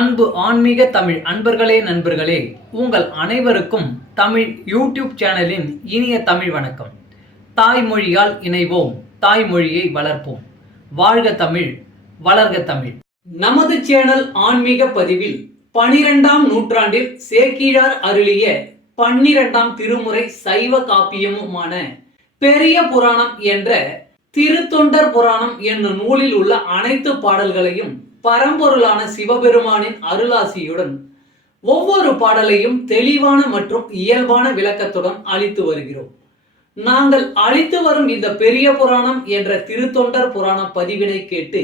அன்பு ஆன்மீக தமிழ் அன்பர்களே நண்பர்களே, உங்கள் அனைவருக்கும் தமிழ் யூடியூப் சேனலின் இனிய தமிழ் வணக்கம். தாய்மொழியால் இணைவோம், தாய்மொழியை வளர்ப்போம். வாழ்க தமிழ், வளர்க தமிழ். நமது சேனல் ஆன்மீக பதிவில் 12ஆம் நூற்றாண்டில் சேக்கிழார் அருளிய 12ஆம் திருமுறை சைவ காப்பியமுமான பெரிய புராணம் என்ற திருத்தொண்டர் புராணம் என்னும் நூலில் உள்ள அனைத்து பாடல்களையும் பரம்பொருளான சிவபெருமானின் அருளாசியுடன் ஒவ்வொரு பாடலையும் தெளிவான மற்றும் இயல்பான விளக்கத்துடன் அளித்து வருகிறோம். நாங்கள் அளித்து வரும் இந்த பெரிய புராணம் என்ற திருத்தொண்டர் புராண பதிவினை கேட்டு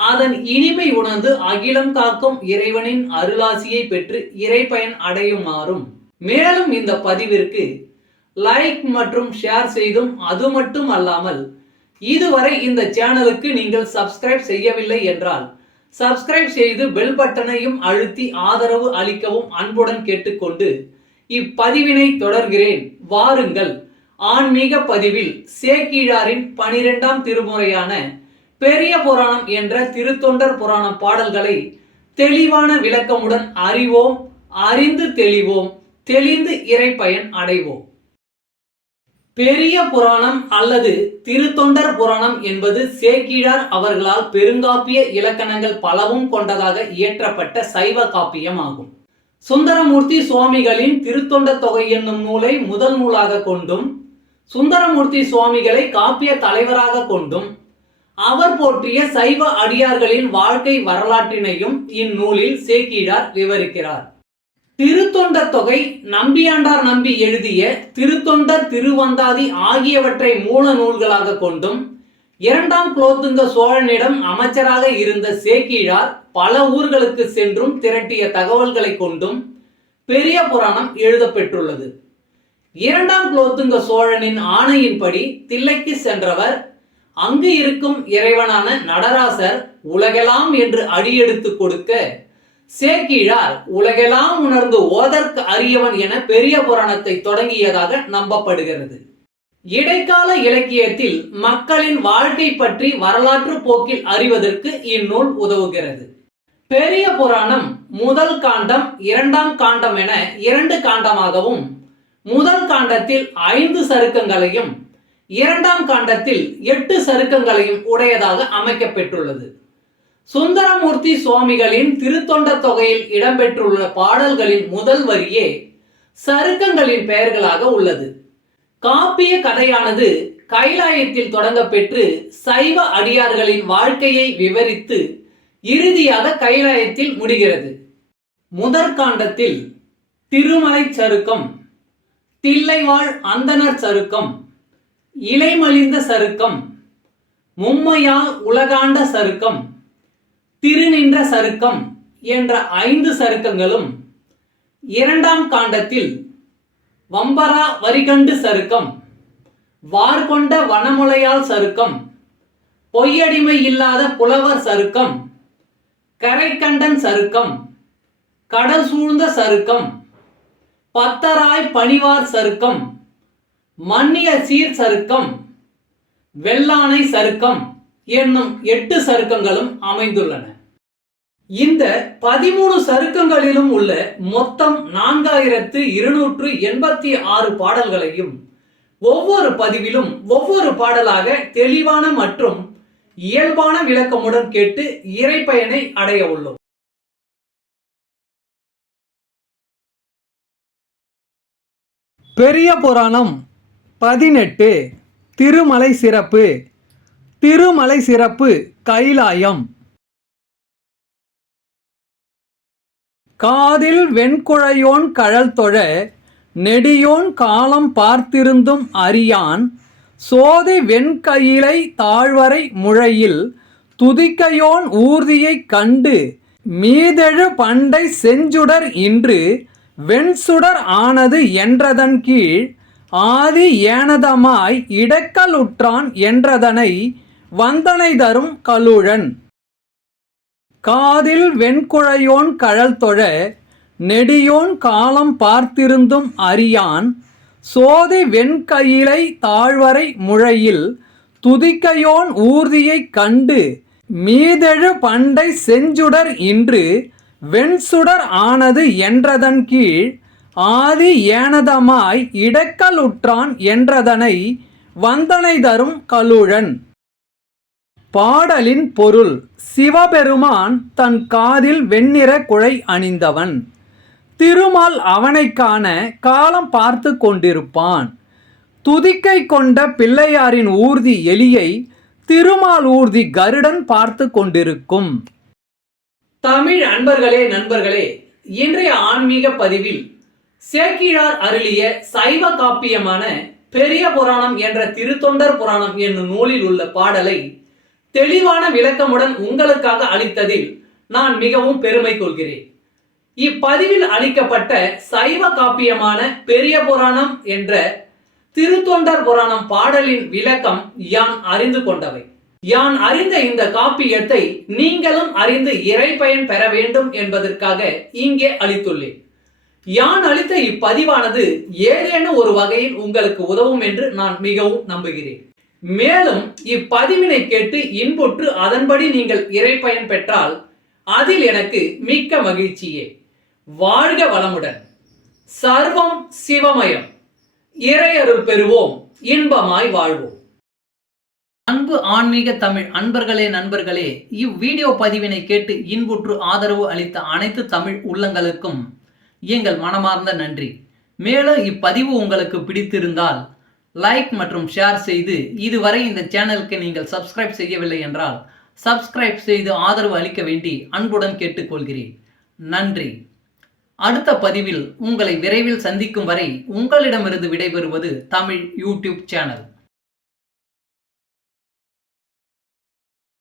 அதன் இனிமை உணர்ந்து அகிலம் காக்கும் இறைவனின் அருளாசியை பெற்று இறைப்பயன் அடையுமாறும், மேலும் இந்த பதிவிற்கு லைக் மற்றும் ஷேர் செய்தும், அது மட்டும் அல்லாமல் இதுவரை இந்த சேனலுக்கு நீங்கள் சப்ஸ்கிரைப் செய்யவில்லை என்றால் சப்ஸ்கிரைப் செய்து பெல் பட்டனையும் அழுத்தி ஆதரவு அளிக்கவும் அன்புடன் கேட்டுக்கொண்டு இப்பதிவினை தொடர்கிறேன். வாருங்கள், ஆன்மீக பதிவில் சேக்கிழாரின் 12ஆம் திருமுறையான பெரிய புராணம் என்ற திருத்தொண்டர் புராண பாடல்களை தெளிவான விளக்கமுடன் அறிவோம், அறிந்து தெளிவோம், தெளிந்து இறைப்பயன் அடைவோம். பெரிய புராணம் அல்லது திருத்தொண்டர் புராணம் என்பது சேக்கிழார் அவர்களால் பெருங்காப்பிய இலக்கணங்கள் பலவும் கொண்டதாக இயற்றப்பட்ட சைவ காப்பியம் ஆகும். சுந்தரமூர்த்தி சுவாமிகளின் திருத்தொண்ட தொகை என்னும் நூலை முதல் நூலாக கொண்டும், சுந்தரமூர்த்தி சுவாமிகளை காப்பிய தலைவராக கொண்டும், அவர் போற்றிய சைவ அடியார்களின் வாழ்க்கை வரலாற்றினையும் இந்நூலில் சேக்கிழார் விவரிக்கிறார். திருத்தொண்ட தொகை நம்பியாண்டார் நம்பி எழுதிய திருத்தொண்டர் திருவந்தாதி ஆகியவற்றை மூல நூல்களாக கொண்டும், 2ஆம் குலோத்துங்க சோழனிடம் அமைச்சராக இருந்த சேக்கிழார் பல ஊர்களுக்கு சென்றும் திரட்டிய தகவல்களை கொண்டும் பெரிய புராணம் எழுதப்பெற்றுள்ளது. 2ஆம் குலோத்துங்க சோழனின் ஆணையின்படி தில்லைக்கு சென்றவர் அங்கு இருக்கும் இறைவனான நடராசர் உலகெல்லாம் என்று அடியெடுத்து கொடுக்க சேக்கிழார் உலகெல்லாம் உணர்ந்து ஓதற்கு அரியவன் என பெரிய புராணத்தை தொடங்கியதாக நம்பப்படுகிறது. இடைக்கால இலக்கியத்தில் மக்களின் வாழ்க்கை பற்றி வரலாற்று போக்கில் அறிவதற்கு இந்நூல் உதவுகிறது. பெரிய புராணம் முதல் காண்டம், 2ஆம் காண்டம் என 2 காண்டமாகவும், முதல் காண்டத்தில் 5 சருக்கங்களையும் 2ஆம் காண்டத்தில் 8 சருக்கங்களையும் உடையதாக அமைக்கப்பெற்றுள்ளது. சுந்தரமூர்த்தி சுவாமிகளின் திருத்தொண்ட தொகையில் இடம்பெற்றுள்ள பாடல்களின் முதல் வரியே சருக்கங்களின் பெயர்களாக உள்ளது. காப்பிய கதையானது கைலாயத்தில் தொடங்க பெற்று சைவ அடியார்களின் வாழ்க்கையை விவரித்து இறுதியாக கைலாயத்தில் முடிகிறது. முதற்காண்டத்தில் திருமலை சருக்கம், தில்லைவாழ் அந்தணர் சருக்கம், இலைமலிந்த சருக்கம், மும்மையால் உலகாண்ட சருக்கம், திருநின்ற சருக்கம் என்ற 5 சருக்கங்களும், 2ஆம் காண்டத்தில் வம்பரா வரிகண்டு சருக்கம், வார்கொண்ட வனமுலையால் சருக்கம், பொய்யடிமை இல்லாத புலவர் சருக்கம், கரைக்கண்டன் சருக்கம், கடல் சூழ்ந்த சருக்கம், பத்தராய் பணிவார் சருக்கம், மன்னிய சீர் சருக்கம், வெள்ளானை சருக்கம் என்னும் 8 சருக்கங்களும் அமைந்துள்ளன. இந்த 13 சருக்கங்களிலும் உள்ள மொத்தம் 4286 பாடல்களையும் ஒவ்வொரு பதிவிலும் ஒவ்வொரு பாடலாக தெளிவான மற்றும் இயல்பான விளக்கமுடன் கேட்டு இறைப்பயனை அடைய உள்ளோம். பெரிய புராணம் 18 திருமலை சிறப்பு. திருமலை சிறப்பு கைலாயம். காதில் வெண்குழையோன் கழல் தொழ நெடியோன் காலம் பார்த்திருந்தும் அறியான் சோதி வெண்கையிலை தாழ்வரை முழையில் துதிக்கையோன் ஊர்தியைக் கண்டு மீதெழு பண்டை செஞ்சுடர் இன்று வெண்சுடர் ஆனது என்றதன் கீழ் ஆதி ஏனதமாய் இடக்கலுற்றான் என்றதனை வந்தனை தரும் கலுழன். காதில் வெண்குழையோன் கழல் தொழ நெடியோன் காலம் பார்த்திருந்தும் அறியான் சோதி வெண்கையிலை தாழ்வரை முழையில் துதிக்கையோன் ஊர்தியைக் கண்டு மீதெழு பண்டை செஞ்சுடர் இன்று வெண்சுடர் ஆனது என்றதன் கீழ் ஆதி ஏனதமாய் இடக்கலுற்றான் என்றதனை வந்தனை தரும் கலுழன். பாடலின் பொருள்: சிவபெருமான் தன் காதில் வெண்ணிற குழை அணிந்தவன். திருமால் அவனை காண காலம் பார்த்து கொண்டிருப்பான். துதிக்கை கொண்ட பிள்ளையாரின் ஊர்தி எலியை திருமால் ஊர்தி கருடன் பார்த்து கொண்டிருக்கும். தமிழ் அன்பர்களே, நண்பர்களே, இன்றைய ஆன்மீக பதிவில் சேக்கிழார் அருளிய சைவ காப்பியமான பெரிய புராணம் என்ற திருத்தொண்டர் புராணம் என்னும் நூலில் உள்ள பாடலை தெளிவான விளக்கமுடன் உங்களுக்காக அளித்ததில் நான் மிகவும் பெருமை கொள்கிறேன். இப்பதிவில் அளிக்கப்பட்ட சைவ காப்பியமான பெரிய புராணம் என்ற திருத்தொண்டர் புராணம் பாடலின் விளக்கம் யான் அறிந்து கொண்டவை. யான் அறிந்த இந்த காப்பியத்தை நீங்களும் அறிந்து இறைப்பயன் பெற வேண்டும் என்பதற்காக இங்கே அளித்துள்ளேன். யான் அளித்த இப்பதிவானது ஏதேனும் ஒரு வகையில் உங்களுக்கு உதவும் என்று நான் மிகவும் நம்புகிறேன். மேலும் இப்பதிவினை கேட்டு இன்புற்று அதன்படி நீங்கள் இறைப்பயன் பெற்றால் அதில் எனக்கு மிக்க மகிழ்ச்சியே. வாழ்க வளமுடன். சர்வம் சிவமயம். இறையருள் பெறுவோம், இன்பமாய் வாழ்வோம். அன்பு ஆன்மீக தமிழ் அன்பர்களே, நண்பர்களே, இவ்வீடியோ பதிவினை கேட்டு இன்புற்று ஆதரவு அளித்த அனைத்து தமிழ் உள்ளங்களுக்கும் எங்கள் மனமார்ந்த நன்றி. மேலும் இப்பதிவு உங்களுக்கு பிடித்திருந்தால் லைக் மற்றும் ஷேர் செய்து, இதுவரை இந்த சேனலுக்கு நீங்கள் சப்ஸ்கிரைப் செய்யவில்லை என்றால் சப்ஸ்கிரைப் செய்து ஆதரவு அளிக்க வேண்டி அன்புடன் கேட்டுக்கொள்கிறேன். நன்றி. அடுத்த பதிவில் உங்களை விரைவில் சந்திக்கும் வரை உங்களிடமிருந்து விடைபெறுவது தமிழ் யூடியூப் சேனல்.